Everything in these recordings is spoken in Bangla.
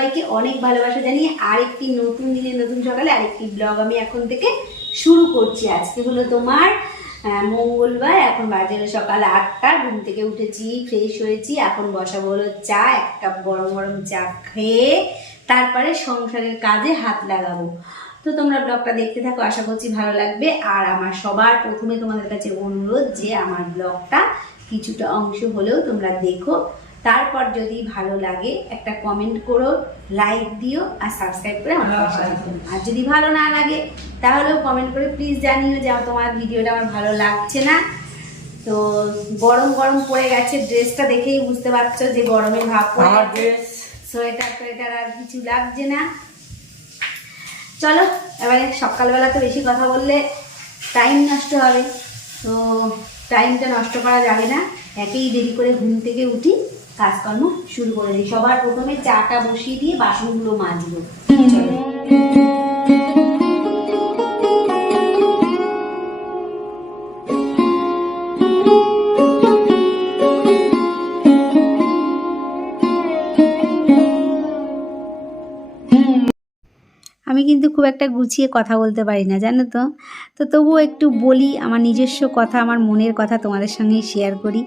সবাইকে অনেক ভালোবাসা জানিয়ে আরেকটি নতুন দিনে নতুন সকালে আরেকটি ব্লগ আমি এখন থেকে শুরু করছি। আজকে হলো তোমার মঙ্গলবার, এখন বাজে সকাল আটটা, ঘুম থেকে উঠেছি ফ্রেশ হয়েছি, এখন বসাবো হলো চা, এক কাপ গরম গরম চা খেয়ে তারপরে সংসারের কাজে হাত লাগাবো। তো তোমরা ব্লগটা দেখতে থাকো, আশা করছি ভালো লাগবে। আর আমার সবার প্রথমে তোমাদের কাছে অনুরোধ যে আমার ব্লগটা কিছুটা অংশ হলেও তোমরা দেখো। তারপর যদি ভালো লাগে একটা কমেন্ট করো লাইক দিও আর সাবস্ক্রাইব করে আমার পাশে আর যদি ভালো না লাগে তাহলেও কমেন্ট করে প্লিজ জানিও যে তোমার ভিডিওটা আমার ভালো লাগছে না। তো গরম গরম পড়ে গেছে ড্রেসটা দেখেই বুঝতে পারছ যে গরমে ভাব পড়ে সোয়েটার টোয়েটার আর কিছু লাগছে না। চলো এবারে সকালবেলা তো বেশি কথা বললে টাইম নষ্ট হবে। তো টাইমটা নষ্ট করা যাবে না। একেই দেরি করে ঘুম থেকে উঠি। কাজকর্ম শুরু করে দিই। সবার প্রথমে চাটা বসিয়ে দিয়ে বাসনগুলো মাজবো। আমি কিন্তু খুব একটা গুছিয়ে কথা বলতে পারি না, জানো তো? তো তবুও একটু বলি, আমার নিজস্ব কথা, আমার মনের কথা তোমাদের সঙ্গে শেয়ার করি।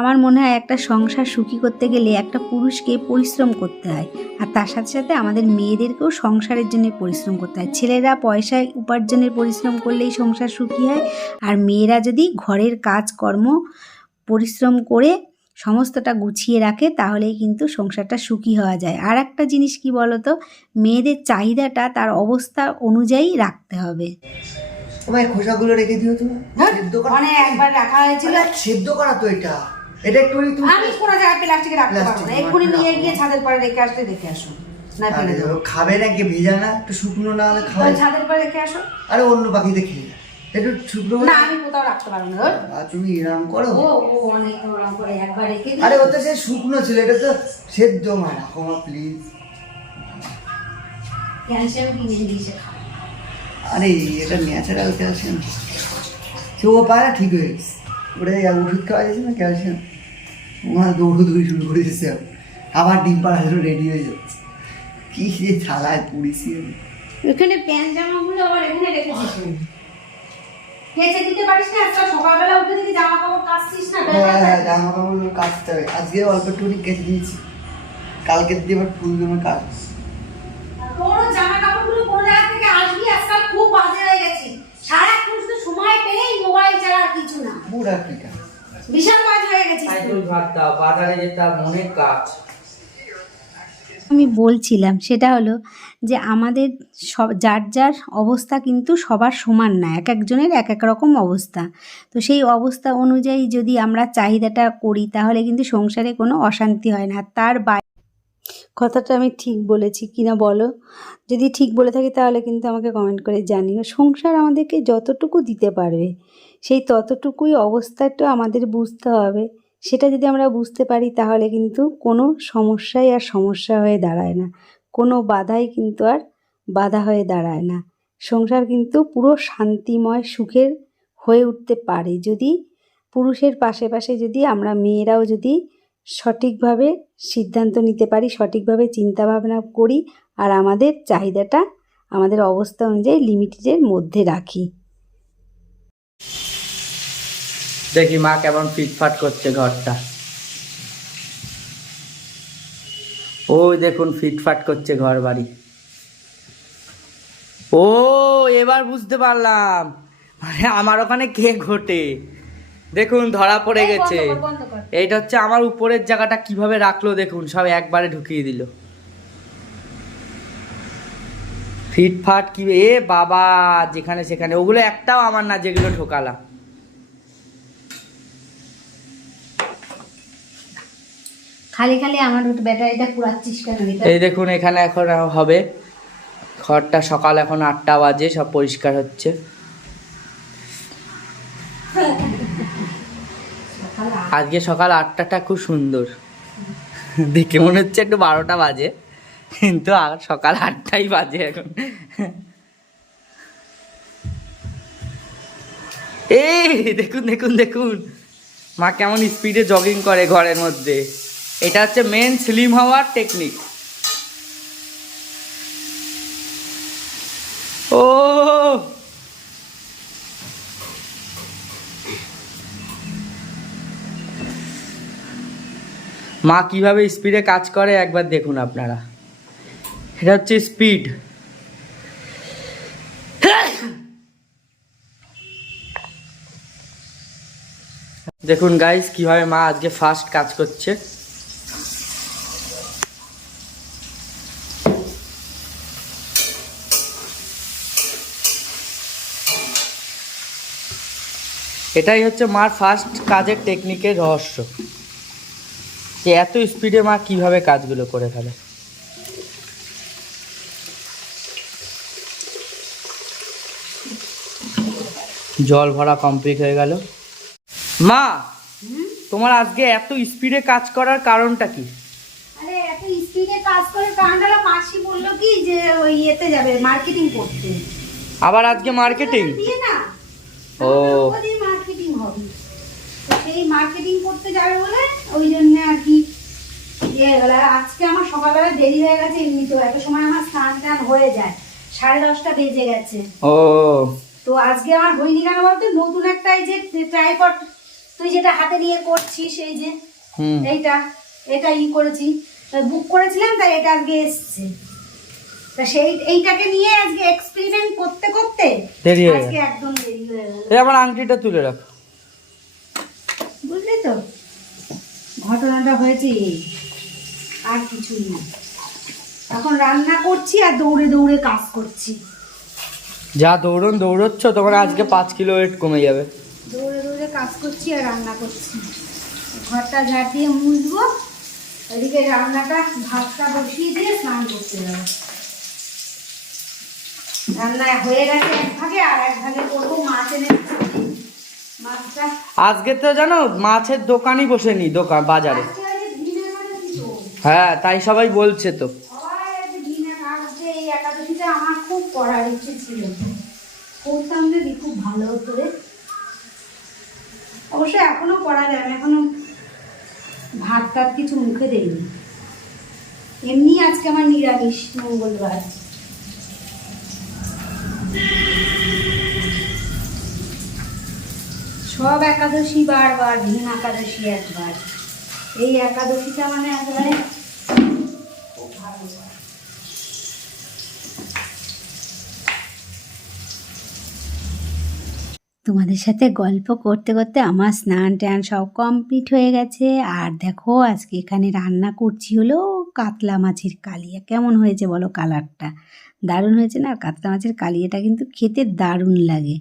আমার মনে হয় একটা সংসার সুখী করতে গেলে একটা পুরুষকে পরিশ্রম করতে হয়, আর তার সাথে সাথে আমাদের মেয়েদেরকেও সংসারের জন্য পরিশ্রম করতে হয়। ছেলেরা পয়সায় উপার্জনের পরিশ্রম করলেই সংসার সুখী হয়, আর মেয়েরা যদি ঘরের কাজকর্ম পরিশ্রম করে সমস্তটা গুছিয়ে রাখে তাহলেই কিন্তু সংসারটা সুখী হওয়া যায়। আর একটা জিনিস কি বলতো? মেয়েদের চাহিদাটা তার অবস্থা অনুযায়ী রাখতে হবে। তোমায় খোসাগুলো রেখে দিও তুমি সেদ্ধ করা মানে একবার রাখা হয়েছিল। সেদ্ধ করা তো এটা। এটা একটু তুমি আমি কোনো জায়গায় প্লাস্টিকে রাখতে পারব না। এক্ষুনি নিয়ে গিয়ে ছাদের পরে রেখে আসতে দেখে আসো। না ফেলে দেবো। খাবে না কি ভেজা না? একটু শুকনো না হলে খাবে। ছাদের পরে রেখে আসো। আরে অন্য পাখিতে খেয়ে। একটু শুকনো না আমি কোথাও রাখতে পারব না। আর তুমি এরম করো? ও ও অনেক ওরম করে একবার রেখে আরে ওটা সে শুকনো ছিল এটা তো সেদ্ধ প্লিজ ক্যালসিয়াম কিনে দিয়েছে। আরে এটা ন্যাচারাল ক্যালসিয়াম। সে ও ঠিক হয়ে গেছে। ওটা ওষুধ খাওয়া যাচ্ছে না ক্যালসিয়াম। ওখানে দৌড়োদৌড়ি শুরু করে দিয়েছে আবার। ডিম পাড়া রেডি হয়ে যাচ্ছে। কি যে থালায় পুড়িছি। ওখানে প্যান্ট জামাগুলো আবার এখানে রেখেছিস কেচে দিতে পারিস না আজকাল সকালবেলা উঠে দেখি জামা কাপড় কাচছিস না হ্যাঁ হ্যাঁ জামা কাপড় কাচতে হবে আজকে অল্প একটু কেচে দিয়েছি। কালকে দিয়ে এবার ফুল জমে কাজ তোরও জামা কাপড়গুলো কোন জায়গা থেকে আসবি আজকাল খুব বাজে হয়ে গেছে। সারাক্ষণ শুধু সময় পেলেই মোবাইল ছাড়া আর কিছু না। পুরা টিকা বিশাল বাজে হয়ে তুই। সাইকেল ভাবতাম বাজারে যেতাম অনেক কাজ। আমি বলছিলাম সেটা হলো যে আমাদের সব, যার যার অবস্থা কিন্তু সবার সমান না, এক একজনের এক এক রকম অবস্থা। তো সেই অবস্থা অনুযায়ী যদি আমরা চাহিদাটা করি তাহলে কিন্তু সংসারে কোনো অশান্তি হয় না। তার বাইরে কথাটা আমি ঠিক বলেছি কিনা বলো? যদি ঠিক বলে থাকি তাহলে কিন্তু আমাকে কমেন্ট করে জানিও। সংসার আমাদেরকে যতটুকু দিতে পারবে, সেই ততটুকুই অবস্থাটা আমাদের বুঝতে হবে। সেটা যদি আমরা বুঝতে পারি, তাহলে কিন্তু কোনো সমস্যাই আর সমস্যা হয়ে দাঁড়ায় না। কোনো বাধাই কিন্তু আর বাধা হয়ে দাঁড়ায় না। সংসার কিন্তু পুরো শান্তিময়, সুখের হয়ে উঠতে পারে। যদি পুরুষের পাশে পাশে যদি আমরা মেয়েরাও যদি সঠিকভাবে সিদ্ধান্ত নিতে পারি, সঠিকভাবে চিন্তা ভাবনা করি, আর আমাদের চাহিদাটা, আমাদের অবস্থা অনুযায়ী লিমিটেডের মধ্যে রাখি। দেখি মা কেমন ফিটফাট করছে ঘরটা। ওই দেখুন ফিটফাট করছে ঘর বাড়ি। ও এবার বুঝতে পারলাম। মানে আমার ওখানে কে ঘটে? দেখুন ধরা পড়ে গেছে। এইটা হচ্ছে আমার উপরের জায়গাটা কীভাবে রাখল দেখুন সব একবারে ঢুকিয়ে দিল। ফিটফাট কি এ বাবা যেখানে সেখানে। ওগুলো একটাও আমার না যেগুলো ঠোকালাম খালি খালি আমার ব্যাটারিটা পুরাচ্ছিস কেন এই দেখুন এখানে এখন হবে। ঘরটা সকাল এখন আটটা বাজে সব পরিষ্কার হচ্ছে। আজকে সকাল আটটাটা খুব সুন্দর। দেখে মনে হচ্ছে একটু বারোটা বাজে কিন্তু আর সকাল আটটাই বাজে এখন। এই দেখুন দেখুন দেখুন। মা কেমন স্পিডে জগিং করে ঘরের মধ্যে। এটা হচ্ছে মেন স্লিম হওয়ার টেকনিক ও! মা কীভাবে স্পিডে কাজ করে একবার দেখুন আপনারা। এটা হচ্ছে স্পিড দেখুন গাইস কীভাবে মা আজকে ফার্স্ট কাজ করছে। এটাই হচ্ছে মার ফার্স্ট কাজের টেকনিকের রহস্য। যে এত স্পিডে মা কীভাবে কাজগুলো করে ফেলে। জল ভরা কমপ্লিট হয়ে গেল। মা তোমার আজকে এত স্পিডে কাজ করার কারণটা কি? আরে এত স্পিডে কাজ করে কারণটা মাসি বলল কি যে ওই ইয়েতে যাবে মার্কেটিং করতে। আবার আজকে মার্কেটিং ও। সেই মার্কেটিং করতে যাবে বলে ওই জন্য আর কি ইয়ে আজকে আমার সকালবেলা দেরি হয়ে গেছে এমনি তো এত সময় আমার স্নান টান হয়ে যায়। সাড়ে দশটা বেজে গেছে। ও। তো আজকে আমার হয়নি কেন বলতো? নতুন একটা এই যে ট্রাইপড তুই যেটা হাতে নিয়ে করছিস এই যে এইটা এটা ই করেছি। বুক করেছিলাম তাই এটা আজকে এসছে। তা সেই এইটাকে নিয়ে আজকে এক্সপেরিমেন্ট করতে করতে দেরি হয়ে আজকে একদম দেরি হয়ে গেল। এই আমার আংটিটা তুলে রাখ। তো? ঘটনাটা হয়েছে এই। আর কিছুই না। এখন রান্না করছি আর দৌড়ে দৌড়ে কাজ করছি। যা দৌড়ন দৌড়চ্ছ তোমার আজকে পাঁচ কিলো ওয়েট কমে যাবে। দৌড়ে দৌড়ে কাজ করছি আর রান্না করছি। ঘরটা ঝাড় দিয়ে মুছবো এদিকে রান্নাটা ভাতটা বসিয়ে দিয়ে স্নান করতে যাব। রান্না হয়ে গেছে এক ভাগে আর এক ভাগে করব মাছ এনে আজকে তো জানো মাছের দোকানই বসেনি দোকান বাজারে? হ্যাঁ তাই সবাই বলছে তো। আমার খুব করার ইচ্ছে ছিল। করতাম যদি খুব ভালো হতো রে। অবশ্য এখনও করা যাবে এখনও ভাত টাত কিছু মুখে দেয়নি এমনি আজকে আমার নিরামিষ মঙ্গলবার। সব একাদশী বারবার, ভিন একাদশী একবার। এই একাদশীটা মানে একেবারে তোমাদের সাথে গল্প করতে করতে আমার স্নান টান সব কমপ্লিট হয়ে গেছে। আর দেখো, আজকে এখানে রান্না করছি হলো কাতলা মাছের কালিয়া। কেমন হয়েছে বলো কালারটা দারুণ হয়েছে না? কাতলা মাছের কালিয়াটা কিন্তু খেতে দারুণ লাগে।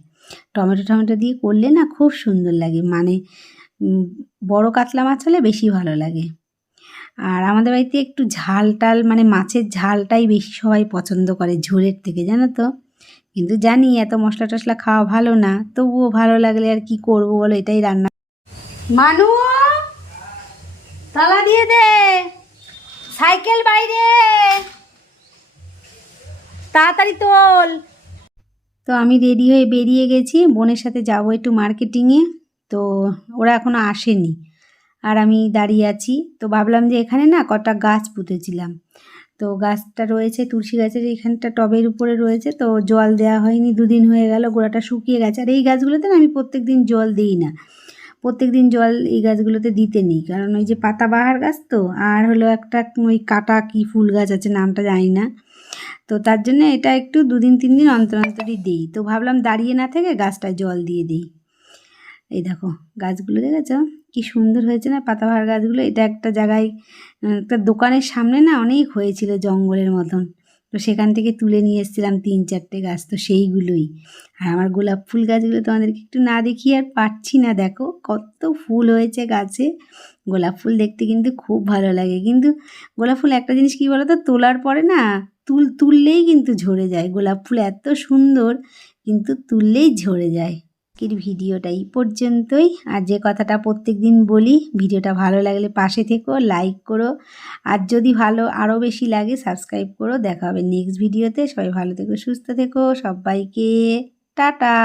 টমেটো টমেটো দিয়ে করলে না খুব সুন্দর লাগে। মানে বড় কাতলা মাছ হলে বেশি ভালো লাগে। আর আমাদের বাড়িতে একটু ঝাল টাল মানে মাছের ঝালটাই বেশি সবাই পছন্দ করে ঝোলের থেকে, জানো তো? কিন্তু জানি এত মশলা টশলা খাওয়া ভালো না, তবুও ভালো লাগলে আর কি করব বলো এটাই রান্না। মানু, তালা দিয়ে দে। সাইকেল বাইরে। তাড়াতাড়ি তোল। তো আমি রেডি হয়ে বেরিয়ে গেছি। বোনের সাথে যাব একটু মার্কেটিংয়ে। তো ওরা এখনও আসেনি। আর আমি দাঁড়িয়ে আছি। তো ভাবলাম যে এখানে না কটা গাছ পুঁতেছিলাম। তো গাছটা রয়েছে, তুলসী গাছের এখানটা টবের উপরে রয়েছে। তো জল দেওয়া হয়নি, দুদিন হয়ে গেল, গোড়াটা শুকিয়ে গেছে। আর এই গাছগুলোতে না আমি প্রত্যেক দিন জল দিই না। প্রত্যেক দিন জল এই গাছগুলোতে দিতে নেই। কারণ ওই যে পাতাবাহার গাছ তো, আর হলো একটা ওই কাটা কি ফুল গাছ আছে, নামটা জানি না। তো তার জন্য এটা একটু দুদিন তিন দিন অন্তর অন্তরই দিই। তো ভাবলাম দাঁড়িয়ে না থেকে গাছটায় জল দিয়ে দিই। এই দেখো, গাছগুলো দেখেছ? কি সুন্দর হয়েছে না পাতাবাহার গাছগুলো? এটা একটা জায়গায় একটা দোকানের সামনে না অনেক হয়েছিল জঙ্গলের মতন। তো সেখান থেকে তুলে নিয়ে এসেছিলাম তিন চারটে গাছ, তো সেইগুলোই। আর আমার গোলাপ ফুল গাছগুলো তোমাদেরকে একটু না দেখিয়ে আর পারছি না, দেখো কত ফুল হয়েছে গাছে। গোলাপ ফুল দেখতে কিন্তু খুব ভালো লাগে। কিন্তু গোলাপ ফুল একটা জিনিস কী বলো তো তোলার পরে না তুল, তুললেই কিন্তু ঝরে যায়। গোলাপ ফুল এত সুন্দর, কিন্তু তুললেই ঝরে যায়। আজকের ভিডিওটা এই পর্যন্তই। আর যে কথাটা প্রত্যেক দিন বলি, ভিডিওটা ভালো লাগলে পাশে থেকো, লাইক করো। আর যদি ভালো, আরও বেশি লাগে, সাবস্ক্রাইব করো। দেখা হবে নেক্সট ভিডিওতে। সবাই ভালো থেকো, সুস্থ থেকো। সবাইকে টাটা।